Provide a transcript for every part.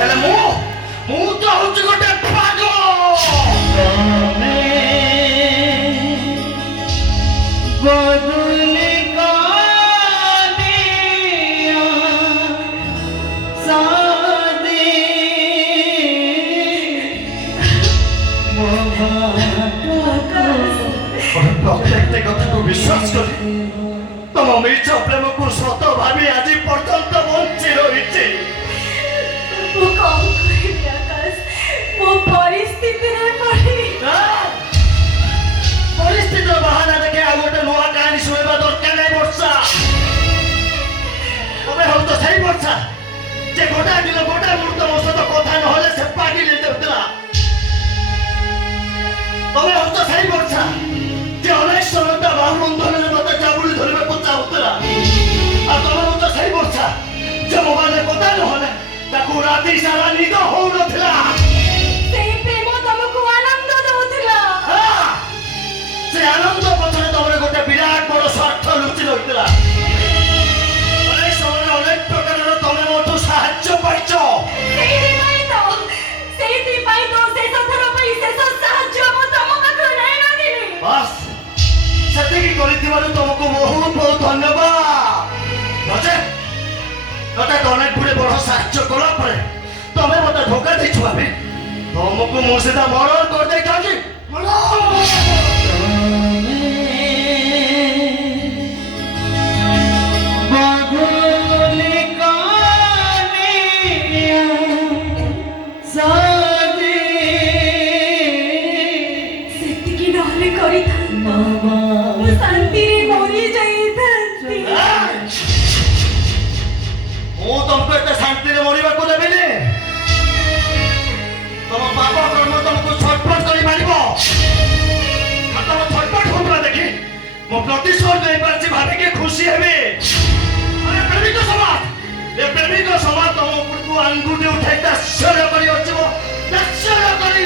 ହେଲେ ମୁଁ ତ ହଉଛି ଗୋଟେ ପାଗଳ। ବଦୁଲି କାନିଆ ସାଦି ପ୍ରତ୍ୟେକ କଥାକୁ ବିଶ୍ୱାସ କରି ତମ ମିଛ ପ୍ରେମକୁ ସତ ଭାବି ଆଜି ପର୍ଯ୍ୟନ୍ତ ବଞ୍ଚି ରହିଛି। ମୁଁ କଣ କହିବି ଆକାଶ, ମୋ ପରିସ୍ଥିତିରେ ପଡ଼ି ପରିସ୍ଥିତିର ବାହାନା ଦେଖି ଆଉ ଗୋଟେ ନୂଆ କାହାଣୀ ଶୁଣିବା ଦରକାର ନାହିଁ ବର୍ଷା। ତମେ ହଉ ତ ସେଇ ବର୍ଷା ଯେ ଗୋଟାଏ ଦିନ ଗୋଟାଏ ମୁହୂର୍ତ୍ତ ମୋ ସହିତ କଥା ନହେଲେ ସେ ପାଗିଲି ଦେଉଥିଲା। ତମେ ହଉ ତ ସେଇ ବର୍ଷା ଯେ ଅନେକ ସମୟ ତା ବାହୁବନ୍ଧନରେ ମତେ ଚାବୁଡ଼ି ଧରିବାକୁ ଚାହୁଁଥିଲା। ଆଉ ତମେ ହଉ ତ ସେଇ ବର୍ଷା ଯେ ମୋବାଇଲରେ କଥା ନହେଲେ ତାକୁ ରାତି ସାରା ନିଦ ହଉନଥିଲା। ସେଇ ପ୍ରେମ ତମକୁ ଆନନ୍ଦ ଦଉଥିଲା। ସେ ଆନନ୍ଦ ପଛରେ ତମର ଗୋଟେ ବିରାଟ ବଡ ସ୍ୱାର୍ଥ ଲୁଚି ରହିଥିଲା। ଅନେକ ସମୟରେ ଅନେକ ପ୍ରକାରର ତମେ ମୋଠୁ ସାହାଯ୍ୟ ପାଇଛ। ସେଇଥିପାଇଁ ତ ଶେଷ ଥର ପାଇଁ ଶେଷ ସାହାଯ୍ୟ ମୁଁ ତମ ପାଖରୁ ନେଇନଥିଲି। ବାସ୍ ସେତିକି କରିଥିବାରୁ ତମକୁ ବହୁତ ବହୁତ ଧନ୍ୟବାଦ। ନଚେତ୍ ଅନେକ ଗୁଡେ ବଡ ସାହାଯ୍ୟ କଲା ପରେ ତମେ ମତେ ଧୋକା ଦେଇଛ ଭାବି ତମକୁ ମୁଁ ସିଧା ମର୍ଡର କରିଦେଇଥାନ୍ତି। ବଦୁଲି କାନିଆ ସାଦି ସେତିକି ନହେଲେ କରିଥାନ୍ତ, ମୁଁ ଶାନ୍ତିରେ ମରି ଯାଇଥାନ୍ତି। ମୁଁ ତମକୁ ଏତେ ଶାନ୍ତିରେ ମରିବାକୁ ଦେବିନି। ତମ ପାପ କର୍ମ ତମକୁ ଛଟପଟ କରି ମାରିବ। ଆଉ ତମ ଛଟପଟ ହଉଥିବା ଦେଖି ମୁଁ ପ୍ରତିଶୋଧ ନେଇପାରିଛି ଭାବିକି ଖୁସି ହେବି। ଏ ପ୍ରେମିକ ସମାଜ ତମ ଉପରକୁ ଆଙ୍ଗୁଠି ଉଠାଇ ତାତ୍ସଲ୍ୟ କରି ଅଛିବ, ତାତ୍ସଲ୍ୟ କରି।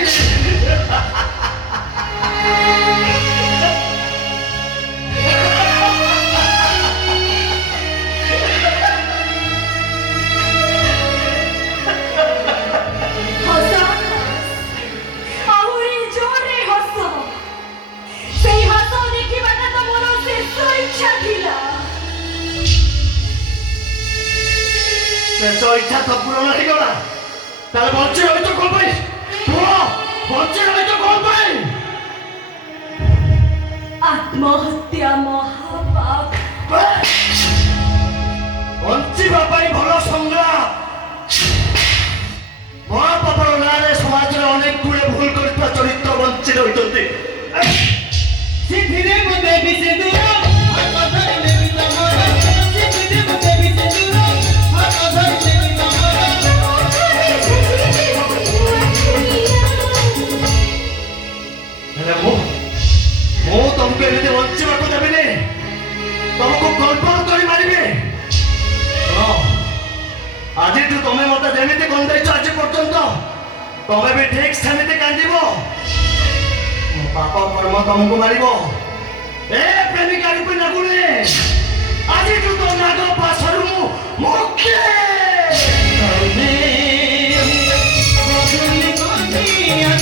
ଶେଷ ଇଚ୍ଛା ତ ପୂରଣ ହେଇଗଲା। ତାହେଲେ ବଞ୍ଚି ରହିଛ କଣ ପାଇଁ? ବଞ୍ଚି ରହିଛ କଣ ପାଇଁ? ଆତ୍ମହତ୍ୟା ମହାପାପ। ବଞ୍ଚିବା ପାଇଁ ଭଲ ସଂଗ୍ରାମ। ମହାପାପର ନାଁରେ ସମାଜରେ ଅନେକ ଗୁଡେ ଭୁଲ କରିଥିବା ଚରିତ୍ର ବଞ୍ଚି ରହିଛନ୍ତି। ସିଧିରେ ମୁଁ ଦେବି ସେ ଦୂର ହାତ ଧରି ଦେବି ତମର। ସିଧିରେ ମୁଁ ଦେବି ସେ ଦୂର ହାତ ଧରି ଦେବି ତମର। ହେଲେ ମୁଁ ତମକୁ ଏମିତି ବଞ୍ଚିବାକୁ ଦେବିନି। ତମକୁ କଳ୍ପନା କରି ମାରିବି। ଆଜିଠୁ ତମେ ମତେ ଯେମିତି କନ୍ଦେଇଛ ଆଜି ପର୍ଯ୍ୟନ୍ତ ତମେ ବି ଠିକ ସେମିତି କାନ୍ଦିବ। ମୋ ପାପ କର୍ମ ତମକୁ ମାରିବ। ଏ ପ୍ରେମିକା ରୂପୀ ନାଗୁଣୀ, ଆଜିଠୁ ତ ନାଗ ପାଶରୁ ମୁଁ ମୁକ୍ତି। ବଦୁଲି କାନିଆ